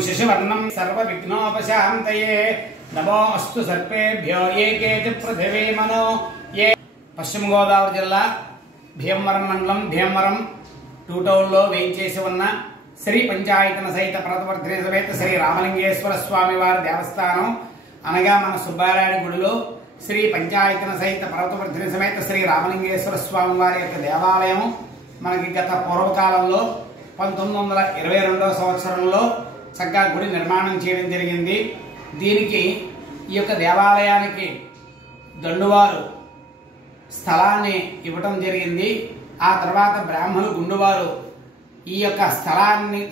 శశివర్ణం సర్వవిఘ్నోపశాంతయే నమోస్తు సర్పేభ్యో ఏకేతి పృథివీ మనో ఏ పశ్చిమ గోదావరి జిల్లా భీమవరం మండలం భీమవరం టూటౌన్లో వేయించేసి ఉన్న శ్రీ పంచాయతన సహిత ప్రతవర్ధి సమేత శ్రీ రామలింగేశ్వర స్వామి వారి దేవస్థానం అనగా మన సుబ్బారాయుడి గుడిలో శ్రీ పంచాయతన సహిత ప్రతవర్ధి సమేత శ్రీ రామలింగేశ్వర స్వామి వారి యొక్క దేవాలయం మనకి గత పూర్వకాలంలో 1922వ సంవత్సరంలో చక్కగా గుడి నిర్మాణం చేయడం జరిగింది. దీనికి ఈ యొక్క దేవాలయానికి దండువారు స్థలాన్ని ఇవ్వటం జరిగింది. ఆ తర్వాత బ్రాహ్మణులు గుండువారు ఈ యొక్క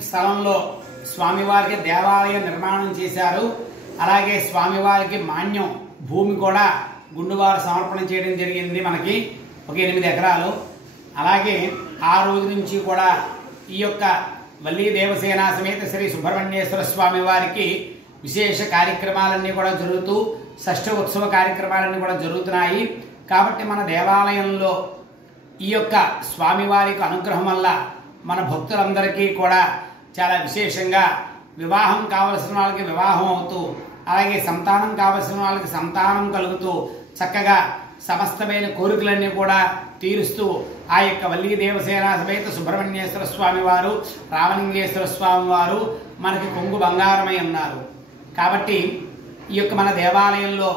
స్థలంలో స్వామివారికి దేవాలయం నిర్మాణం చేశారు. అలాగే స్వామివారికి మాన్యం భూమి కూడా గుండువారు సమర్పణ చేయడం జరిగింది. మనకి ఒక 8 ఎకరాలు. అలాగే ఆ రోజు నుంచి కూడా ఈ యొక్క వల్లీ దేవసేన సమేత శ్రీ సుబ్రహ్మణ్యేశ్వర స్వామి వారికి విశేష కార్యక్రమాలన్నీ కూడా జరుగుతూ షష్ఠ ఉత్సవ కార్యక్రమాలన్నీ కూడా జరుగుతున్నాయి. కాబట్టి మన దేవాలయంలో ఈ యొక్క స్వామివారికి అనుగ్రహం వల్ల మన భక్తులందరికీ కూడా చాలా విశేషంగా వివాహం కావలసిన వాళ్ళకి వివాహం అవుతూ, అలాగే సంతానం కావలసిన వాళ్ళకి సంతానం కలుగుతూ చక్కగా సమస్తమైన కోరికలన్నీ కూడా తీరుస్తూ ఆ యొక్క వల్లీ దేవసేన సమేత సుబ్రహ్మణ్యేశ్వర స్వామి వారు రామలింగేశ్వర స్వామి వారు మనకి కొంగు బంగారమై ఉన్నారు. కాబట్టి ఈ యొక్క మన దేవాలయంలో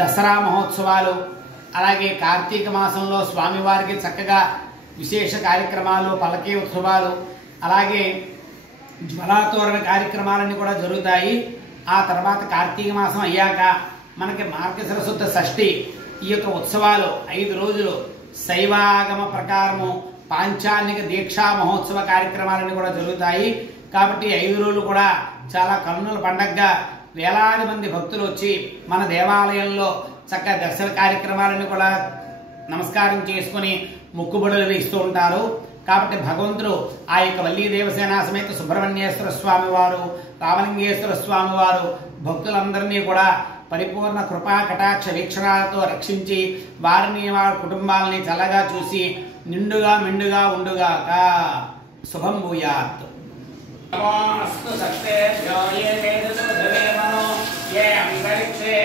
దసరా మహోత్సవాలు, అలాగే కార్తీక మాసంలో స్వామివారికి చక్కగా విశేష కార్యక్రమాలు, పల్లకీ ఉత్సవాలు, అలాగే జ్వలాతోరణ కార్యక్రమాలన్నీ కూడా జరుగుతాయి. ఆ తర్వాత కార్తీక మాసం అయ్యాక మనకి మార్గశిర శుద్ధ షష్ఠి ఈ యొక్క ఉత్సవాలు 5 రోజులు శైవాగమ ప్రకారము పాంచాన్నిక దీక్షా మహోత్సవ కార్యక్రమాలన్నీ కూడా జరుగుతాయి. కాబట్టి 5 రోజులు కూడా చాలా కన్నుల పండగగా వేలాది మంది భక్తులు వచ్చి మన దేవాలయంలో చక్కగా దర్శన కార్యక్రమాలను కూడా నమస్కారం చేసుకుని మొక్కుబడులు వేస్తూ ఉంటారు. కాబట్టి భగవంతుడు ఆ యొక్క వల్లీ దేవసేన సమేత సుబ్రహ్మణ్యేశ్వర స్వామి వారు రామలింగేశ్వర స్వామి వారు భక్తులందరినీ కూడా పరిపూర్ణ కృపా కటాక్ష వీక్షణాలతో రక్షించి వారిని వారి కుటుంబాలని చల్లగా చూసి నిండుగా మెండుగా ఉండుగాక. శుభం భూయాత్. నమోస్తు సర్పేభ్యో ఏకేతి పృథివీ మనో ఏ అంతరిక్షే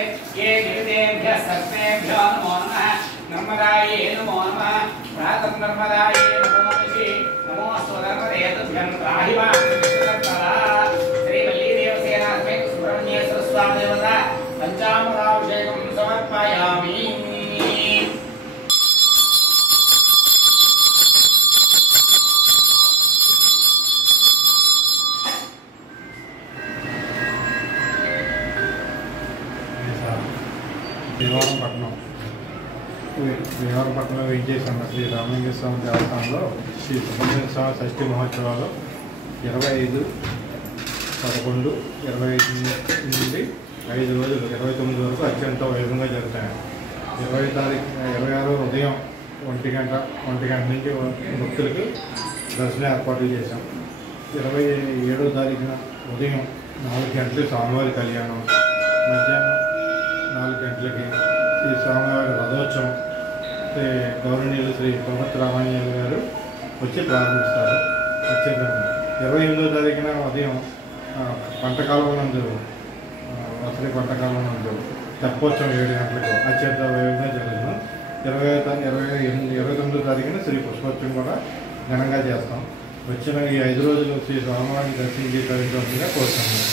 ఏ దివ్యేభ్యః సర్పేభ్యో నమో నమః. నర్మదాయే నమో నమః. ప్రాతం నర్మదాయే నమో నిశి నమోస్తు నర్మదేతుభ్యం త్రాహిమా శ్రీ వల్లీ దేవసేన సమేత సుబ్రహ్మణ్యేశ్వర స్వామి దేవత పంచామృతాభిషేకం సమర్పయామి. భీమవరపట్నంలో వేయించేసిన శ్రీ రామలింగేశ్వర స్వామి దేవస్థానంలో శ్రీ సుబ్రహ్మణ్య స్వామి షష్ఠి మహోత్సవాలు 25/11/25 నుండి 5 రోజులు 29 వరకు అత్యంత వైభవంగా జరుగుతాయి. 26 ఉదయం 1 గంట నుంచి భక్తులకు దర్శన ఏర్పాట్లు చేశాం. 27వ తారీఖున ఉదయం 4 గంటలకు స్వామివారి కళ్యాణం, మధ్యాహ్నం 4 గంటలకి శ్రీ స్వామివారి రథోత్సవం శ్రీ గౌరవనీయులు శ్రీ ప్రమత్ రామాయణ గారు వచ్చి ప్రారంభిస్తారు. అత్యంతంగా 28వ తారీఖున ఉదయం పంటకాలం నందు వసతి పంటకాలం నందు తెప్పోత్సవం 7 గంటలకు అత్యంత వైభవంగా జరుగుతుంది. 29వ తారీఖున శ్రీ పుష్పోత్సవం కూడా ఘనంగా చేస్తాం. వచ్చిన ఈ 5 రోజులు శ్రీ స్వామివారిని దర్శించి తరించవలసిందిగా కోరుతున్నాం.